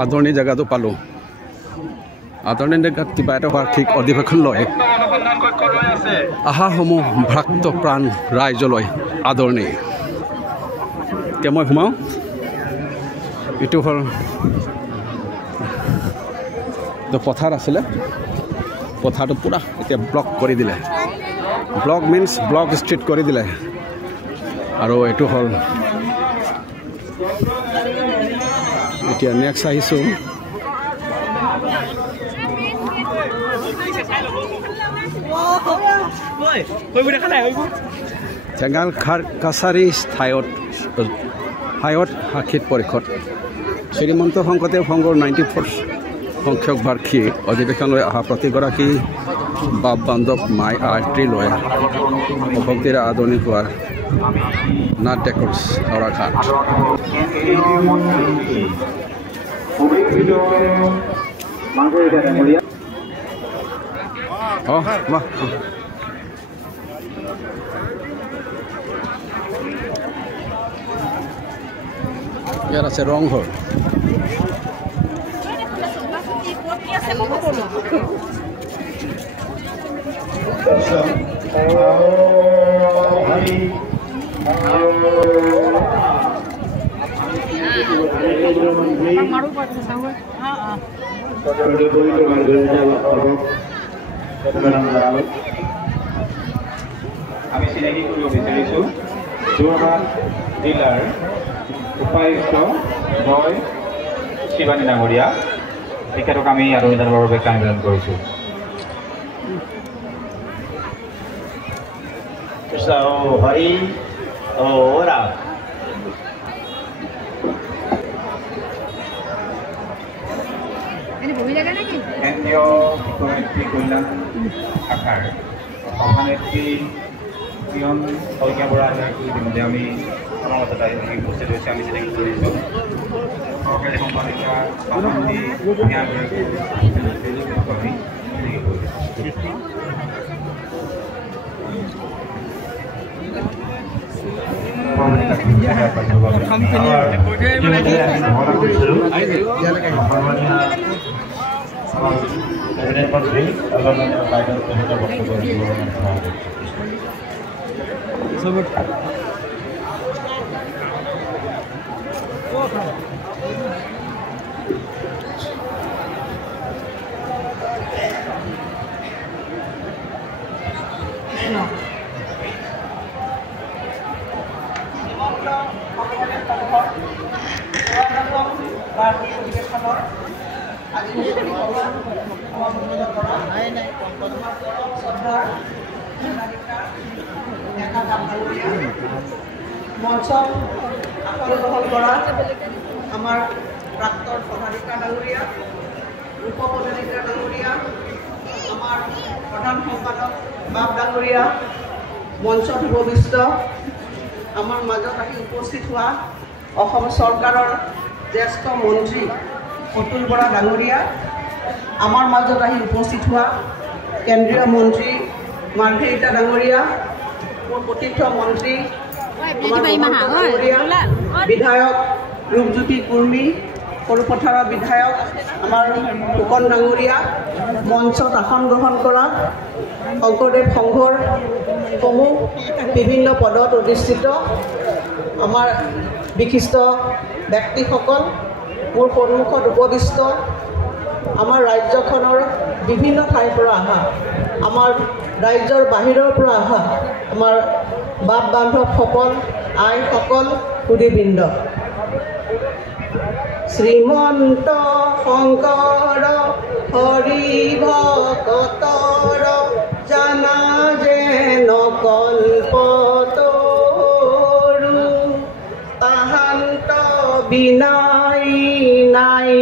আদৰণি জেগাটো পালোঁ আদৰণি জেগাত কিবা এটা বাৰ্ষিক অধিৱেশন লয় আহাসমূহ ভ্ৰাক্ত প্ৰাণ ৰাইজলৈ আদৰণি এতিয়া মই সোমাওঁ এইটো হ'ল পথাৰ আছিলে পথাৰটো পূৰা এতিয়া ব্লক কৰি দিলে ব্লক মিনছ ব্লক ষ্ট্ৰীট কৰি দিলে আৰু এইটো হ'ল এতিয়া নেক্সট আহিছোঁ চেঙাল খাৰ কাছাৰী ঠাইত সাক্ষীত পৰিষদ শ্ৰীমন্ত শংকৰদেৱ সংঘৰ 94 সংখ্যক বাৰ্ষিক অধিৱেশনলৈ অহা প্ৰতিগৰাকী বাপ বান্ধৱ মাই আৰ্ট্ৰীলৈ ভক্তিৰে আদৰণি হোৱাৰ নাট ডেকৰ্ছ হাওৰাঘাট ইয়াত আছে ৰংঘৰ আমি চিনাকি কৰিব বিচাৰিছোঁ যোৰহাট জিলাৰ উপায়ুক্ত জয় শিৱানী ডাঙৰীয়া তেখেতক আমি আদৰণি জনাবৰ বাবে আবেদন কৰিছোঁ হৰি ওৰা কেন্দ্ৰীয় শিক্ষানেত্ৰী কল্যাণ শাখাৰ সভানেত্ৰী কিৰণ শইকীয়া বৰা ইতিমধ্যে আমি আমাৰ মাজত উপস্থিত হৈছে আমি চিনাকি কৰিছোঁ চৰকাৰী সম্পাদিকা বানন্দী ভূঞাগৰাকী আমি চিনাকি কৰিছোঁ কেবিনেট মন্ত্ৰী বাইদেউ তেখেতৰ মঞ্চত আসন গ্ৰহণ কৰা আমাৰ প্ৰাক্তন প্ৰধানিকা ডাঙৰীয়া উপ প্ৰধানিকা ডাঙৰীয়া আমাৰ প্ৰধান সম্পাদক বাপ ডাঙৰীয়া মঞ্চত উপবিষ্ট আমাৰ মাজত আহি উপস্থিত হোৱা অসম চৰকাৰৰ জ্যেষ্ঠ মন্ত্ৰী অতুল বৰা ডাঙৰীয়া আমাৰ মাজত আহি উপস্থিত হোৱা কেন্দ্ৰীয় মন্ত্ৰী মাৰ্ঘেৰিটা ডাঙৰীয়া মোৰ প্ৰতিষ্ঠ মন্ত্ৰী বিধায়ক ৰূপজ্যোতি কুৰ্মী সৰুপথাৰৰ বিধায়ক আমাৰ ফুকন ডাঙৰীয়া মঞ্চত আসন গ্ৰহণ কৰা শংকৰদেৱ সংঘৰ সমূহ বিভিন্ন পদত অধিষ্ঠিত আমাৰ বিশিষ্ট ব্যক্তিসকল মোৰ সন্মুখত উপবিষ্ট আমাৰ ৰাজ্যখনৰ বিভিন্ন ঠাইৰ পৰা অহা আমাৰ ৰাজ্যৰ বাহিৰৰ পৰা অহা আমাৰ বাপ বান্ধৱসকল আইসকল সুধীবৃন্দ শ্ৰীমন্ত শংকৰ হৰি ভকতৰ জানা যেন কল্পতৰু তাহান্ত বিনাই নাই